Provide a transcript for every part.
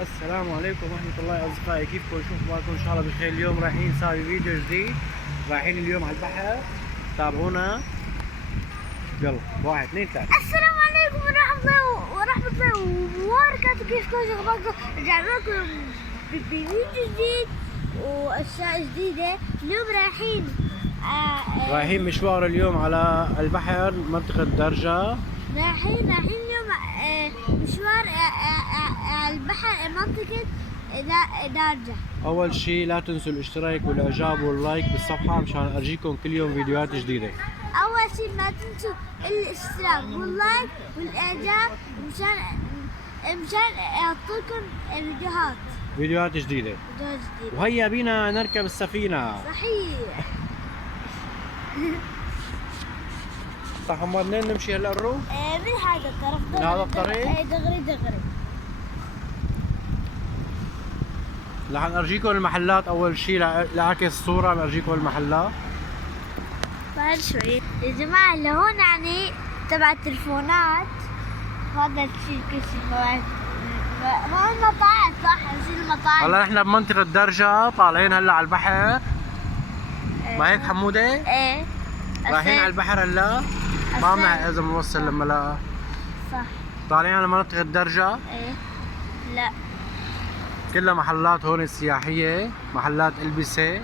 السلام عليكم ورحمة الله أصدقائي، كيفكم؟ شو أخباركم؟ إن شاء الله بخير. اليوم رايحين نسوي فيديو جديد، رايحين اليوم على البحر. تابعونا، يلا 1 2 3. السلام عليكم ورحمة الله وبركاته. كيفكم؟ شو أخباركم؟ رجعنا لكم بفيديو جديد وأشياء جديدة. اليوم رايحين مشوار اليوم على البحر منطقة درجة. رايحين اليوم مشوار على البحر منطقة دارجة. أول شي لا تنسوا الاشتراك والإعجاب واللايك بالصفحة مشان أرجيكم كل يوم فيديوهات جديدة. أول شيء ما تنسوا الاشتراك واللايك والإعجاب مشان يعطوكم فيديوهات جديدة. وهيا بينا نركب السفينة. صحيح. صح محمد، منين نمشي هلا الروح؟ من هذا الطرف. من هذا الطريق؟ دغري. رح نرجيكم المحلات. أول شي لعكس الصورة نرجيكم المحلات. بعد شوي يا جماعة اللي هون يعني تبع التلفونات. هذا الشيء كل شيء هون المطاعم. صح، نسيت المطاعم. هلا نحن بمنطقة درجة طالعين هلا على البحر. ما هيك حمودة؟ ايه رايحين على البحر هلا. ما بنعرف إذا بنوصل لما لا. صح. طالعين على منطقة درجة. ايه لا. كلها محلات هون سياحية، محلات ألبسة،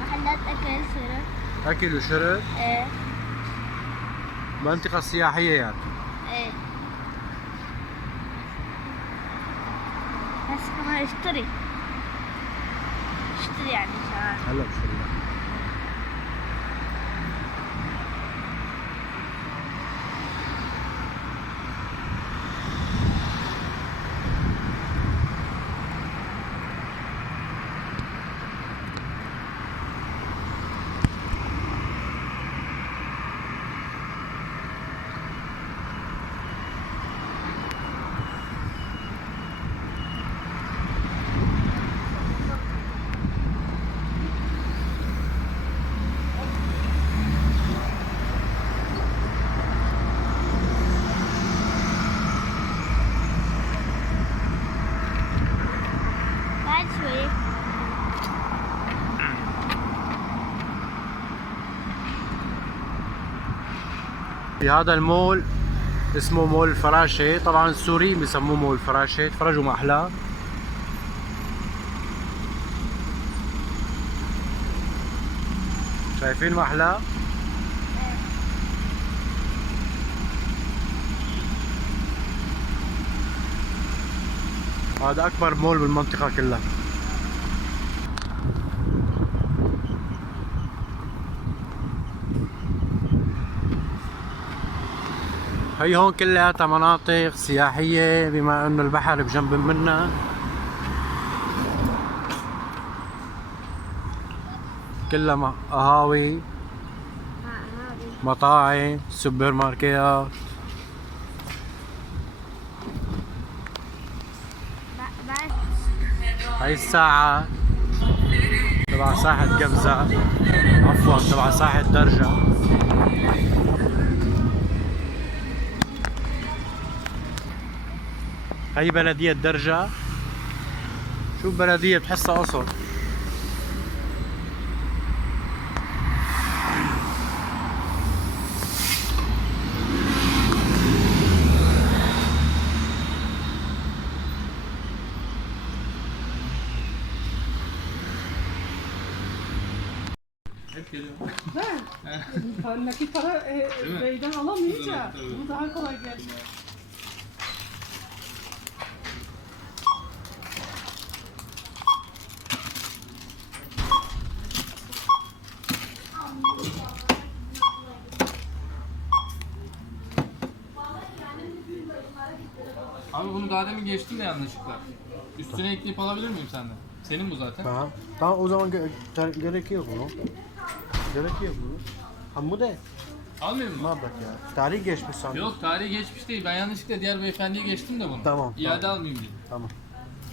محلات أكل شرب. أكل وشرب. ايه منطقة سياحية يعني. ايه. بس كمان اشتري يعني شباب. هلا بشري. بعد شوي في هذا المول اسمه مول الفراشة، طبعا السوريين بيسموه مول الفراشة. تفرجوا ما أحلاه. شايفين ما أحلاه؟ هذا أكبر مول بالمنطقة كلها. هي هون كلها مناطق سياحية بما انه البحر بجنب منا. كلها قهاوي، مطاعم، سوبر ماركتات. هاي الساعة تبع ساحة قفزة، عفوا تبع ساحة درجة. هي بلدية درجة. شوف بلدية بتحسها قصر. Nakit para şeyden alamayınca bu daha kolay geldi. Abi bunu daha demin geçtim de yanlışlıkla. Üstüne ekleyip alabilir miyim senden? Senin bu zaten. Tamam. Tamam o zaman gerek yok bunu. Gerek yok bunu. Hamude. Almayayım Ne mı? yaprak ya? Tarih geçmiş sandım. Yok tarihi geçmiş değil. Ben yanlışlıkla diğer beyefendiye geçtim de bunu. Tamam, İade tamam. almayayım diye. Tamam.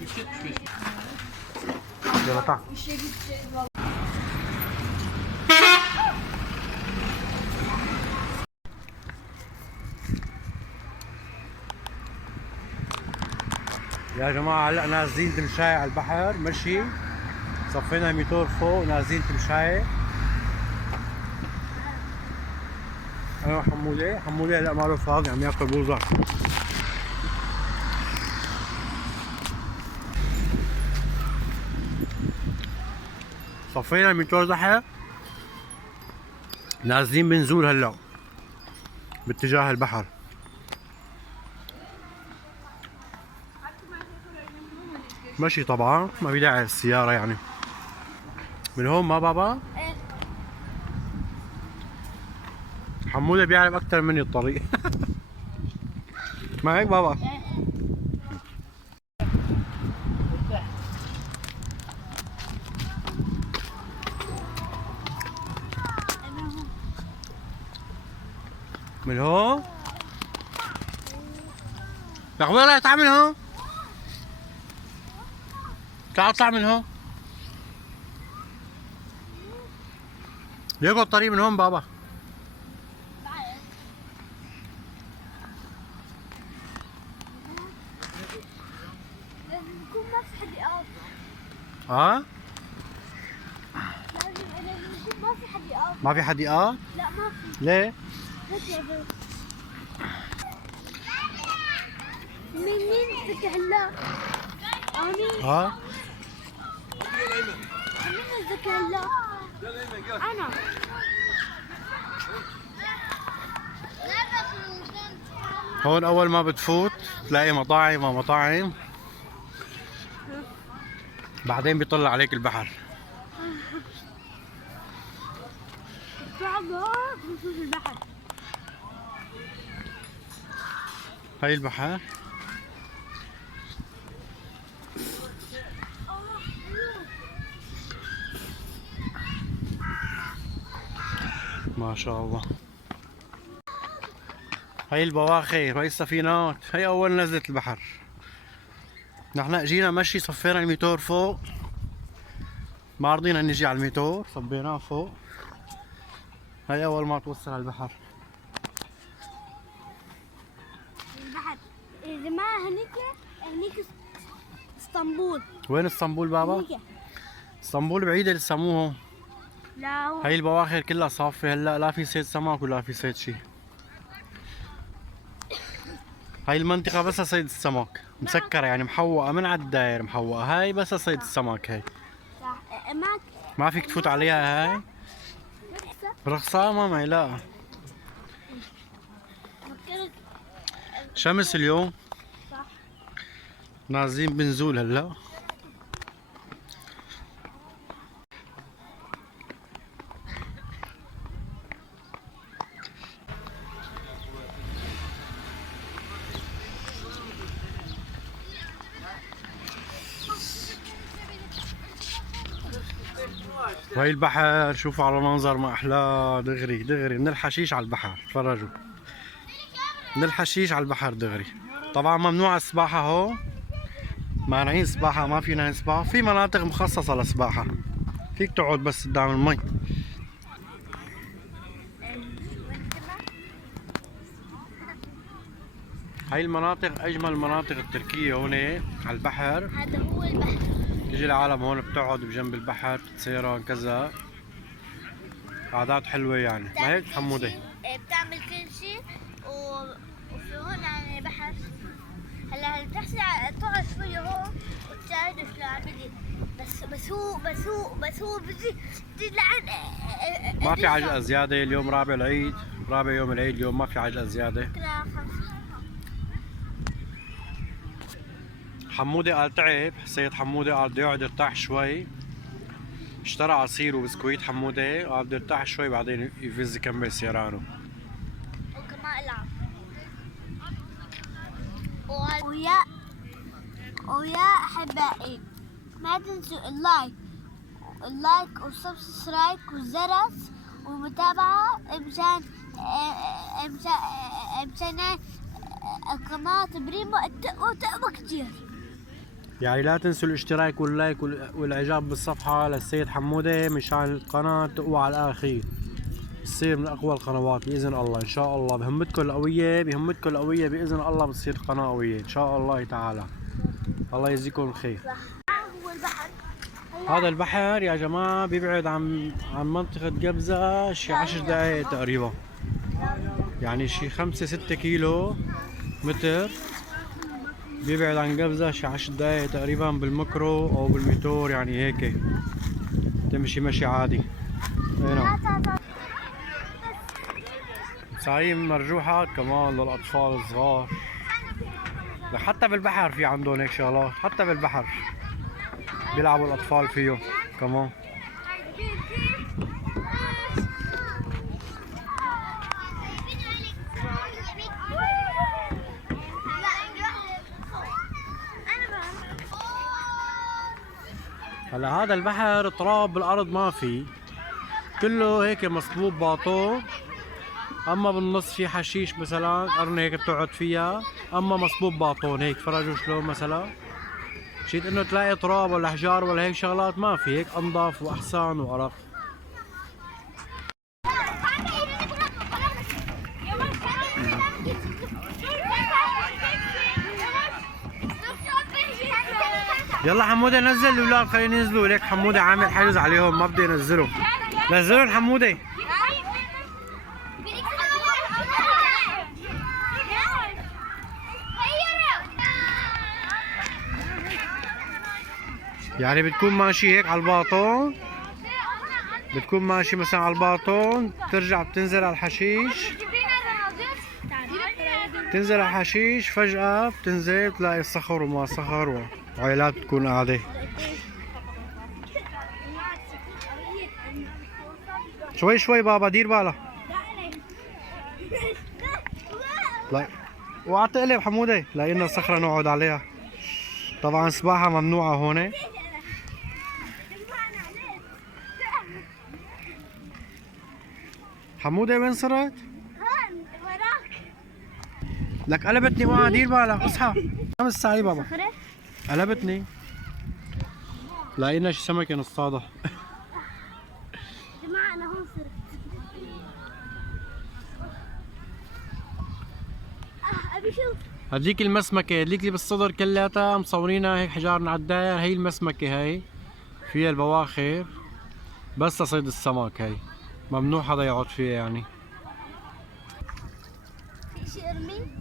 3.75. Gel ata. işe gideceğiz. يا جماعة هلا نازلين تمشاي على البحر مشي، صفينا الميتور فوق نازلين تمشاي انا وحمودة. حمودة هلا ماله فاضي عم ياكل بوظة. صفينا الميتور تحت، نازلين بنزول هلا باتجاه البحر. مشي طبعا ما في داعي للسيارة يعني. من هون ما بابا؟ إيه. حمودة بيعرف أكثر مني الطريق. ما هيك بابا؟ من هون؟ يا اخوي لا تعال من هون. تعال اطلع من هون. ليكو الطريق من هون بابا. لازم يكون ما في حد يقف. ها؟ لازم يكون ما في حد يقف. ما في حد يقف؟ لا ما في. ليه؟ مين ذكي هلا؟ أمين. ها؟ مين ذكي هلا؟ أنا. هون أول ما بتفوت تلاقي مطاعم بعدين بيطلع عليك البحر. بنشوف البحر. هاي البحر. ما شاء الله. هاي البواخر، هاي السفينات، هاي أول نزلة البحر. نحن اجينا مشي صفينا الميتور فوق، ما رضينا نجي على الميتور صبيناه فوق. هاي أول ما توصل على البحر. البحر يا جماعة هنيك اسطنبول. وين اسطنبول بابا؟ هنيك. اسطنبول بعيدة لسه مو هون. لا هو هاي البواخر كلها صافية هلا، لا في صيد سمك ولا في صيد شي. هاي المنطقة بس صيد السمك، مسكرة يعني محوقة من على الداير محوقة، هاي بس صيد السمك هاي. صح. ما فيك تفوت عليها هاي؟ رخصة ماما لا. شمس اليوم. صح. نازلين بنزول هلا. وهي البحر شوفوا على منظر ما احلاه، دغري دغري من الحشيش على البحر. تفرجوا من الحشيش على البحر دغري. طبعا ممنوع السباحة هون، مانعين سباحة، ما فينا نسبح. في مناطق مخصصة للسباحة فيك تقعد بس قدام المي. هاي المناطق اجمل مناطق التركية هون على البحر. هذا هو البحر. يجي العالم هون بتقعد بجنب البحر بتتسيران كذا، قعدات حلوة يعني. ما هيك حمودة؟ بتعمل كل شيء وفي هون يعني بحر. هلا بتحسي تقعد شوية هون وتساعده شو عم بدي. بس هو بيجي لعن. ما في عجقة زيادة. اليوم رابع العيد، رابع يوم العيد اليوم، ما في عجقة زيادة. حمودة قال تعب، سيد حمودة قال بده يقعد يرتاح شوي. اشترى عصير وبسكويت حمودة، قال بده يرتاح شوي بعدين يفز يكمل سيرانه. وكمان العب. ويا احبائي ما تنسوا اللايك والسبسكرايب والجرس والمتابعة مشان القناة بريمو تقوى كتير. يعني لا تنسوا الاشتراك واللايك والاعجاب بالصفحة للسيد حمودة مشان القناة تقوى على الاخير، تصير من اقوى القنوات باذن الله. ان شاء الله بهمتكم القوية، بهمتكم القوية باذن الله بتصير قناة قوية ان شاء الله تعالى. الله يجزيكم الخير. هو البحر. هذا البحر يا جماعة بيبعد عن منطقة قبزة شي 10 دقايق تقريبا، يعني شي 5-6 كيلو متر بيبعد عن قبزة شي 10 دقايق تقريبا بالميكرو او بالميتور، يعني هيك تمشي مشي عادي. هنا مساعين مرجوحات كمان للاطفال الصغار، حتى بالبحر في عندهم هيك شغلات، حتى بالبحر بيلعبوا الاطفال فيهم كمان. هلا هذا البحر تراب بالارض ما في، كله هيك مصبوب باطون، اما بالنص في حشيش مثلا قرنه هيك بتقعد فيها، اما مصبوب باطون هيك. تفرجوا شلون مثلا شيت انه تلاقي تراب ولا حجار ولا هيك شغلات ما في، هيك انظف واحسن وارق. يلا حموده نزل الاولاد، خلينا ينزلوا ليك. حموده عامل حجز عليهم ما بده ينزلهم. نزلهم حموده. يعني بتكون ماشي هيك على الباطون، بتكون ماشي مثلا على الباطون، بترجع بتنزل على الحشيش، تنزل على الحشيش فجأة بتنزل بتلاقي الصخر وما صخر وعائلات بتكون قاعدة. شوي شوي بابا دير بالك. لا اوعى تقلب حمودة، لقينا صخرة نقعد عليها. طبعا سباحة ممنوعة هون. حمودة وين صرت؟ لك قلبتني اوعى دير بالك اصحى. 5 ساعة بابا قلبتني. لقينا شي سمكة نصطادها. جماعة أنا هون صرت. أبي شوف. هذيك المسمكة هذيك اللي بالصدر كلياتها مصورينها هيك حجار عالداير، هي المسمكة هي فيها البواخر بس لصيد السمك، هي ممنوع حدا يقعد فيها يعني. في شيء ارمي؟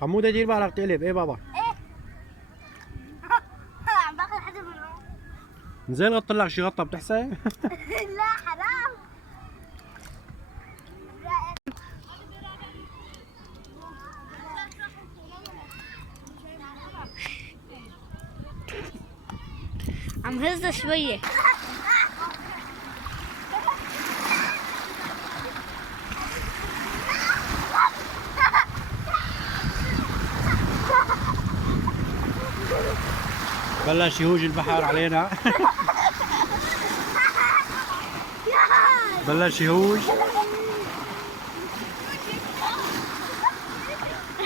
حمودة دير بالك تقلب. ايه بابا؟ ايه عم باخذ حدا منهم. نزل غط لك شي غطا بتحسن؟ لا حرام. عم هزها شوية. بلش يهوج البحر علينا. بلش يهوج.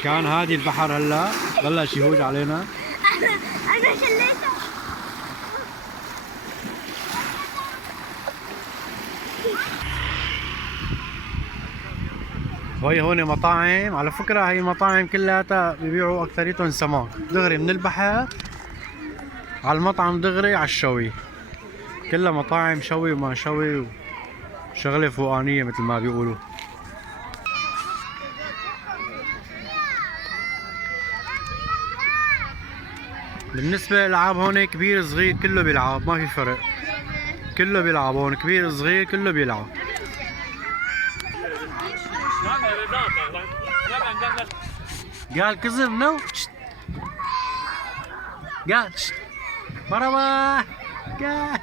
كان هادي البحر هلا بلش يهوج علينا. أنا شليته. وهي هون مطاعم، على فكرة هي المطاعم كلها بيبيعوا أكثريتهم سمك دغري من البحر على المطعم، دغري على الشوي، كلها مطاعم شوي وما شوي وشغلة فوقانية مثل ما بيقولوا. بالنسبة للألعاب هون كبير صغير كله بيلعب، ما في فرق، كله بيلعب هون، كبير صغير كله بيلعب. قال كذب نو قال مرحبا قال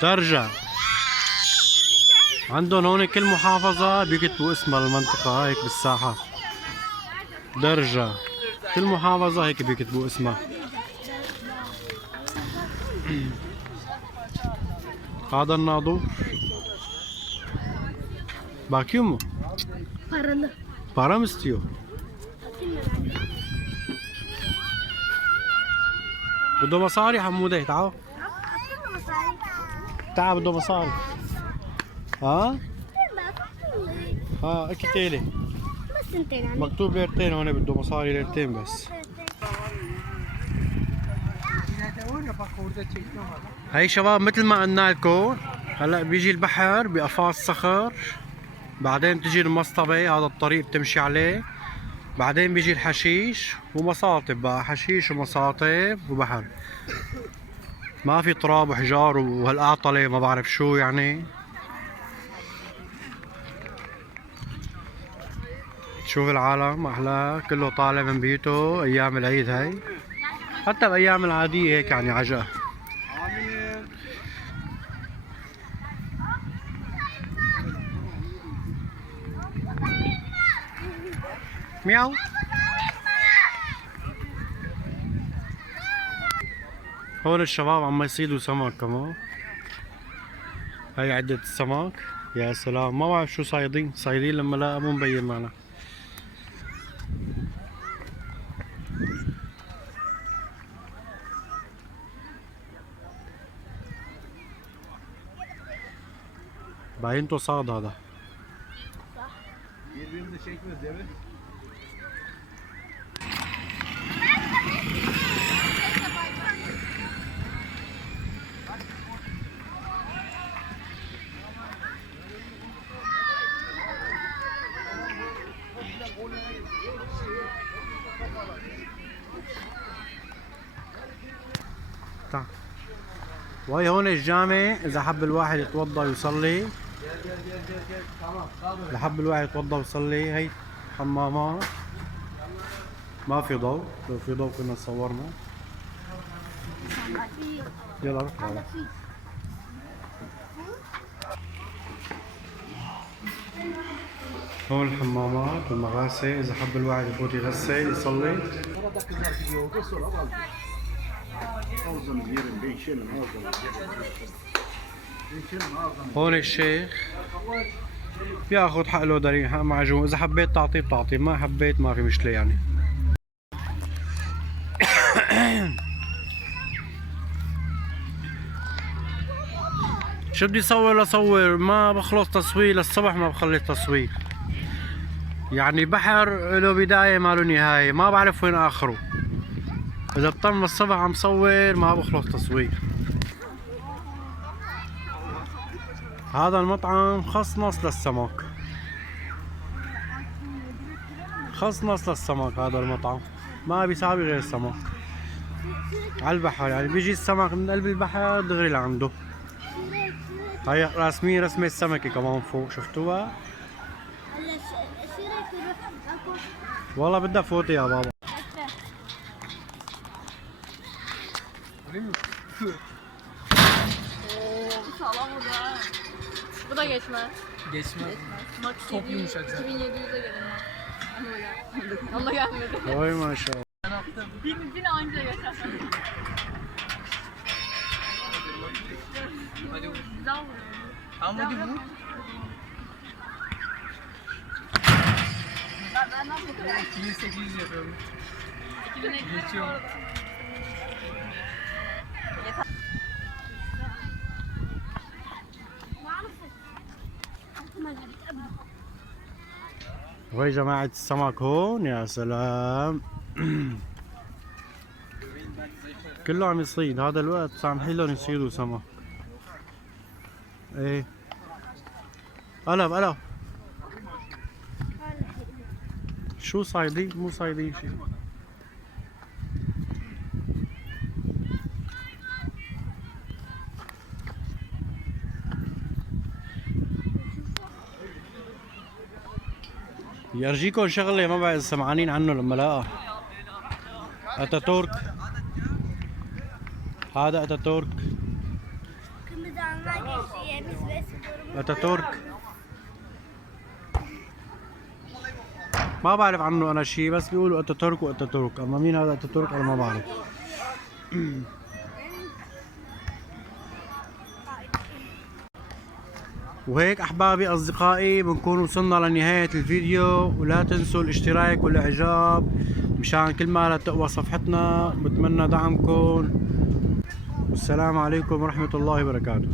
ترجع عندهم هون كل محافظة بيكتبوا اسمها المنطقة هيك بالساحة. درجة، كل محافظة هيك بيكتبوا اسمها. هذا الناظور باكيومو بارامستيو. بده مصاري حمودة، تعال تعال بده مصاري. ها؟ ها اكتيلي بس انتين يعني. مكتوب ليرتين هون، بده مصاري ليرتين بس. هي شباب مثل ما قلنا لكم، هلا بيجي البحر بقفاص صخر، بعدين بتجي المصطبة، هذا الطريق بتمشي عليه، بعدين بيجي الحشيش ومصاطب بقى، حشيش ومصاطب وبحر. ما في تراب وحجار وهالقعطلة ما بعرف شو يعني. تشوف العالم احلى كله طالع من بيته ايام العيد هاي، حتى بايام العادية هيك يعني عجقة. مياو. هون الشباب عم يصيدوا سمك كمان. هاي عدة السمك، يا سلام. ما بعرف شو صايدين لما لا مو مبين معنا. باينته صاد هذا. تعال. وهي هون الجامع، اذا حب الواحد يتوضا ويصلي، اذا حب الواحد يتوضا ويصلي. هي حمامات ما في ضوء، لو في ضوء كنا صورنا. يلا روح تعال. هون الحمامات والمغاسل، اذا حب الواحد يفوت يغسل يصلي. هون الشيخ بياخذ حق له دريم، حق معجون، اذا حبيت تعطيه بتعطيه، ما حبيت ما في مشكله يعني. شو بدي صور لصور، ما بخلص تصوير للصبح، ما بخلص تصوير يعني. بحر له بداية ما له نهاية، ما بعرف وين آخره. إذا بطلنا الصبح عم صور ما بخلص تصوير. هذا المطعم خص نص للسمك، خص نص للسمك. هذا المطعم ما بيساوي غير السمك على البحر يعني. بيجي السمك من قلب البحر دغري لعنده. هاي راسمين رسمة سمكة كمان فوق، شفتوها؟ والله بدها فوت يا بابا. Sağlam bu da. Bu da geçmez. Geçmez. Max Çok 700, yumuşak zaten. 2700'e gelir. Ona gelmedi. Vay maşallah. Bin anca geçer. Hadi vur. Güzel vuruyor. Tamam hadi vur. Ben nasıl bakıyorum? 2800 yapıyorum. 2000'e Geçiyorum. وهي جماعة السمك هون، يا سلام. كله عم يصيد هذا الوقت، سامحين لهم يصيدوا سمك. ايه قلب شو صايدين؟ مو صايدين شيء. يرجيكم شغله ما بعرف سمعانين عنه لما لاقى. اتاتورك، هذا اتاتورك. اتاتورك ما بعرف عنه انا شيء، بس بيقولوا اتاتورك واتاتورك، اما مين هذا اتاتورك انا ما بعرف. وهيك احبابي اصدقائي بنكون وصلنا لنهاية الفيديو، ولا تنسوا الاشتراك والاعجاب مشان كل ما تقوى صفحتنا. بتمنى دعمكم، والسلام عليكم ورحمة الله وبركاته.